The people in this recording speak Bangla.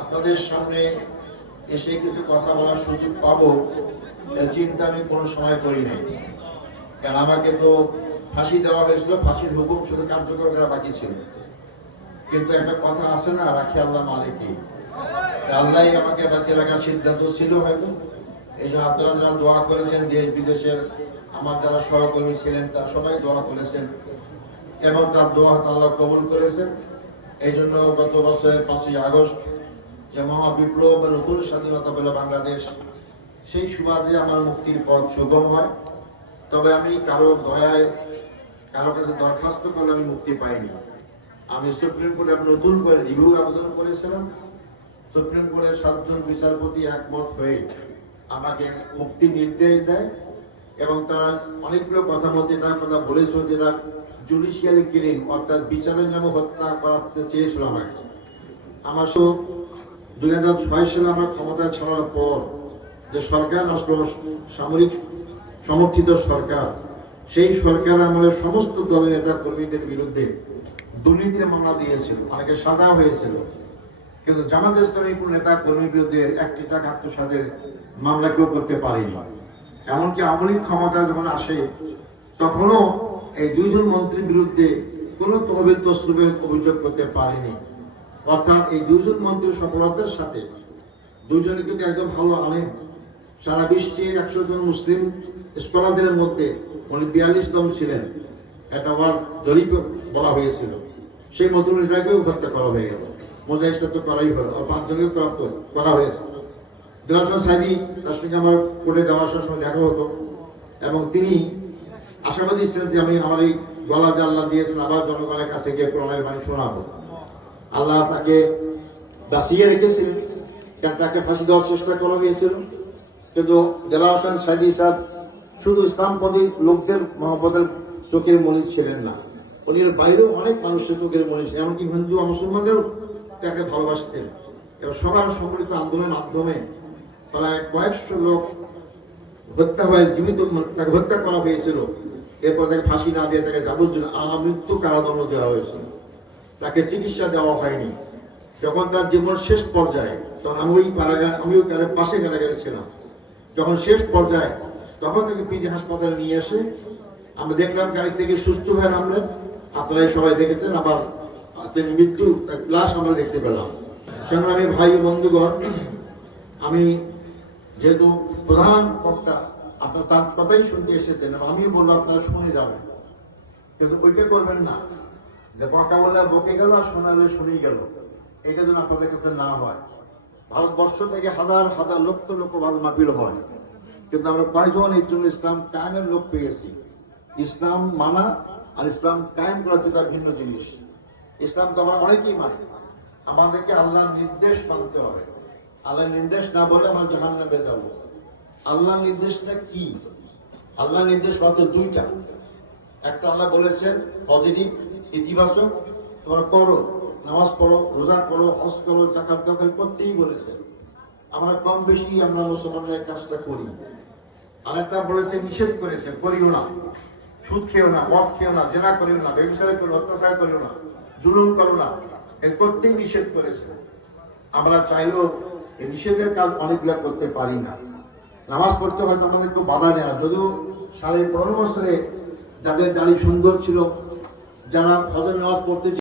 আপনাদের সামনে এসে কিছু কথা বলার সুযোগ পাবো এর চিন্তা আমি কোনো সময় করি নাই। কারণ আমাকে তো ফাঁসি দেওয়া হয়েছিল, ফাঁসির হুকুম শুধু কার্যকর করা বাকি ছিল। কিন্তু একটা কথা আছে না, রাখি আল্লাহ মালিকি, আল্লাহ আমাকে বাঁচিয়ে রাখার সিদ্ধান্ত ছিল হয়তো। এই জন্য আপনারা যারা দোয়া করেছেন, দেশ বিদেশের আমার যারা সহকর্মী ছিলেন তারা সবাই দোয়া করেছেন এবং তার দোয়া আল্লাহ কবুল করেছেন। এই জন্য গত বছরের 5ই আগস্ট যে মহাবিপ্লব বা নতুন স্বাধীনতা পেল বাংলাদেশ, সেই সুবাদে আমার মুক্তির পথ সুগম হয়। তবে আমি কারো দয়ায় কারো কাছে দরখাস্ত করলে আমি মুক্তি পাইনি। আমি সুপ্রিম কোর্টে নতুন করে রিভিউ আবেদন করেছিলাম। সুপ্রিম কোর্টের 7 জন বিচারপতি একমত হয়ে আমাকে মুক্তি নির্দেশ দেয় এবং তারা অনেকগুলো কথা মধ্যে তার কথা বলেছিল যেটা জুডিশিয়ালি কিলিং, অর্থাৎ বিচারের নামে হত্যা করাতে চেয়েছিল আমাকে। আমার 2006 সালে আমরা ক্ষমতায় ছাড়ার পর যে সরকার আসলো, সামরিক সমর্থিত সরকার, সেই সরকার আমাদের সমস্ত দলের নেতা কর্মীদের বিরুদ্ধে দুর্নীতির মামলা দিয়েছিল, অনেকে সাজা হয়েছিল। কিন্তু জামাত ইসলামী কোন নেতা কর্মীর বিরুদ্ধে একটি টাকা আত্মসাতের মামলা কেউ করতে পারেনি। এমনকি আওয়ামী লীগ ক্ষমতা যখন আসে তখনও এই 2 জন মন্ত্রীর বিরুদ্ধে কোনো তহবিল তসরুপের অভিযোগ করতে পারেনি। অর্থাৎ এই 2 জন মন্ত্রীর সফলতার সাথে 2 জনই কিন্তু একদম ভালো আলেম, সারা বিশ্বে 100 জন মুসলিম স্কলারদের মধ্যে উনি 42তম ছিলেন। একটা ওয়ার্ড জরিপ বলা হয়েছিল, সেই মতুল নেতাকেও হত্যা করা হয়ে গেল, মোজাহিদ তো করাই হলো, 5 জনকে প্রাপ্ত করা হয়েছে। দিলার সাইদি তার সঙ্গে আমার কোর্টে যাওয়ার সময় দেখা হতো এবং তিনি আশাবাদী ছিলেন যে আমি আমার এই গলা যে আল্লাহ দিয়েছেন আবার জনগণের কাছে গিয়ে কোরআনের বাণী শোনাবো। আল্লাহ তাকে বাঁচিয়ে রেখেছিলেন, কারণ তাকে ফাঁসি দেওয়ার চেষ্টা করা হয়েছিল। কিন্তু দেলাওয়ার হোসেন সাইদি সাহেব শুধু ইসলামপন্থী লোকদের মহব্বতের চোখের মনিষ ছিলেন না, উনি এর বাইরেও অনেক মানুষের চোখের মনিষ, এমনকি হিন্দু মুসলমানদেরও তাকে ভালোবাসতেন। এবং সবার সম্মিলিত আন্দোলনের মাধ্যমে প্রায় কয়েকশো লোক হত্যা হয়ে জীবিত তাকে হত্যা করা হয়েছিল। এরপর তাকে ফাঁসি না দিয়ে তাকে যাবজ্জীবন আমৃত্যু কারাদণ্ড দেওয়া হয়েছিল, তাকে চিকিৎসা দেওয়া হয়নি। যখন তার জীবন শেষ পর্যায়ে, তখন আমিও পাশে কারাগারে ছিলাম, যখন শেষ পর্যায়ে তখন তাকে পিজি হাসপাতালে নিয়ে এসে আমরা দেখলাম গাড়ি থেকে সুস্থ হয়ে নামলেন। আপনারাই সবাই দেখেছেন, আবার তিনি মৃত্যু লাশ আমরা দেখতে পেলাম। সংগ্রামী ভাই ও বন্ধুগণ, আমি যেহেতু প্রধান বক্তা, আপনার তার কথাই শুনতে এসেছেন এবং আমিও বললাম আপনারা শুনে যাবেন, কিন্তু ওইটা করবেন না যে বকা বললে বকে গেল আর শোনালে শুনেই গেল, এটা যেন আপনাদের কাছে না হয়। ভারতবর্ষ থেকে হাজার হাজার লক্ষ লক্ষ ভালো মাহফিল হয়, কিন্তু আমরা কয়জন এই জন্য ইসলাম কায়েমের লোক পেয়েছি। ইসলাম মানা আর ইসলাম কায়েম করা দুটো ভিন্ন জিনিস। ইসলাম তো আমরা অনেকেই মানি, আমাদেরকে আল্লাহর নির্দেশ মানতে হবে। আল্লাহর নির্দেশ না বলে আমরা জাহান্নামে যাবো। আল্লাহর নির্দেশটা কি? আল্লাহর নির্দেশ মাত্র 2টা। একটা আল্লাহ বলেছেন পজিটিভ, ইতিবাচক, তোমরা করো, নামাজ পড়ো, রোজা করো, হজ করো, যাকাত দাও, করতেই বলেছেন। আমরা কম বেশি আমরা মুসলমানের কাজটা করি। আরেকটা বলেছে নিষেধ করেছেন, করিও না, সুদ খেও না, মদ খেও না, জেনা করিও না, ব্যভিচার করো, অত্যাচার করিও না, জুলুম করো না, এর করতেই নিষেধ করেছে। আমরা চাইলেও এই নিষেধের কাজ অনেকগুলো করতে পারি না। নামাজ পড়তে হয়তো আমাদের কেউ বাধা দেয় না, যদিও 15.5 বছরে যাদের দাড়ি সুন্দর ছিল, যারা ফজর নামাজ পড়তে